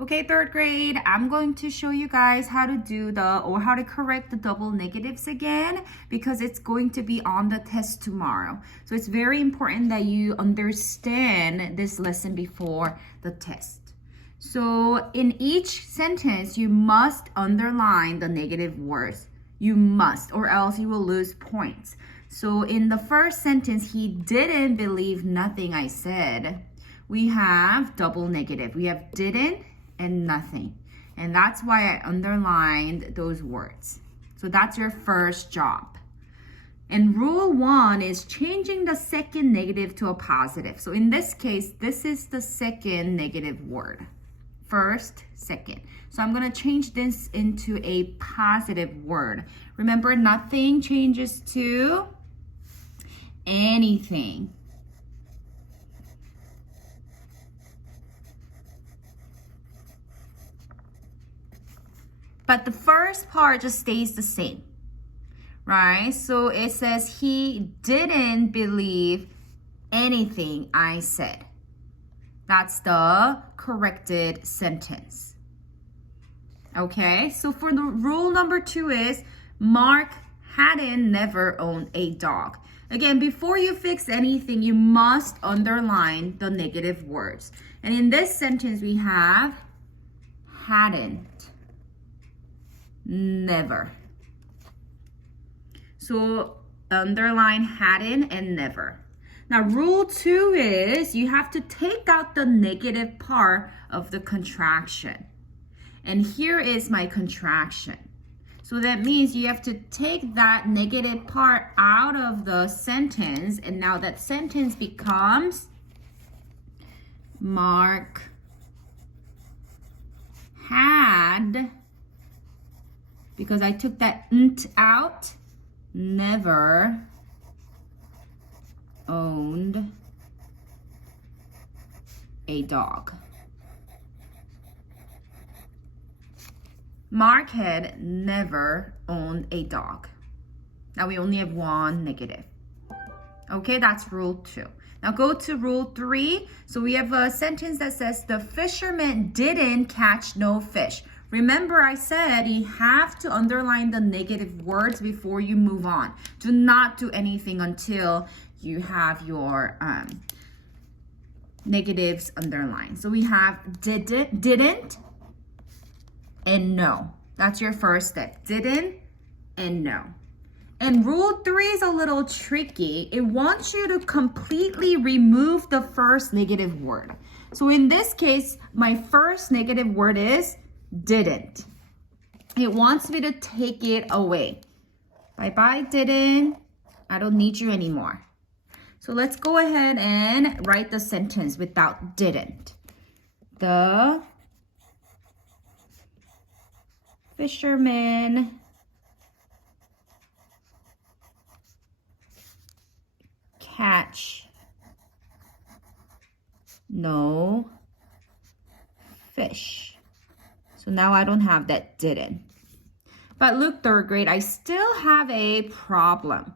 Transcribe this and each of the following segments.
Okay, third grade, I'm going to show you guys how to do how to correct the double negatives again because it's going to be on the test tomorrow. So it's very important that you understand this lesson before the test. So in each sentence, you must underline the negative words. You must, or else you will lose points. So in the first sentence, he didn't believe nothing I said. We have double negative. We have didn't and nothing. And that's why I underlined those words. So that's your first job. And rule 1 is changing the second negative to a positive. So in this case, this is the second negative word. First, second. So I'm going to change this into a positive word. Remember, nothing changes to anything. But the first part just stays the same, right? So it says he didn't believe anything I said. That's the corrected sentence. Okay, so for the rule number 2 is Mark hadn't never owned a dog. Again, before you fix anything, you must underline the negative words. And in this sentence, we have hadn't. Never. So underline hadn't and never. Now rule 2 is you have to take out the negative part of the contraction. And here is my contraction. So that means you have to take that negative part out of the sentence, and now that sentence becomes Mark had, because I took that nt out, never owned a dog. Mark had never owned a dog. Now we only have one negative. Okay, that's rule 2. Now go to rule 3. So we have a sentence that says the fisherman didn't catch no fish. Remember I said you have to underline the negative words before you move on. Do not do anything until you have your negatives underlined. So we have didn't and no. That's your first step. Didn't and no. And rule 3 is a little tricky. It wants you to completely remove the first negative word. So in this case, my first negative word is didn't. It wants me to take it away. Bye-bye, didn't. I don't need you anymore. So let's go ahead and write the sentence without didn't. The fisherman catch no fish. So now I don't have that didn't. But look, third grade, I still have a problem.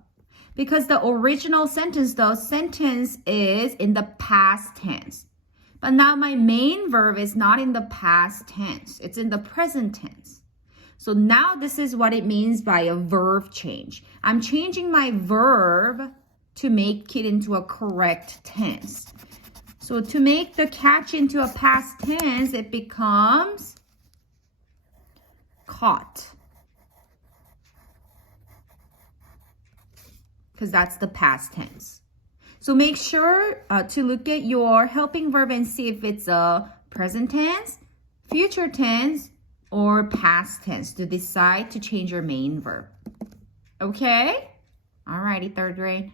Because the original sentence, the sentence is in the past tense. But now my main verb is not in the past tense. It's in the present tense. So now this is what it means by a verb change. I'm changing my verb to make it into a correct tense. So to make the catch into a past tense, it becomes caught. Because that's the past tense. So make sure to look at your helping verb and see if it's a present tense, future tense, or past tense to decide to change your main verb. Okay? Alrighty, third grade.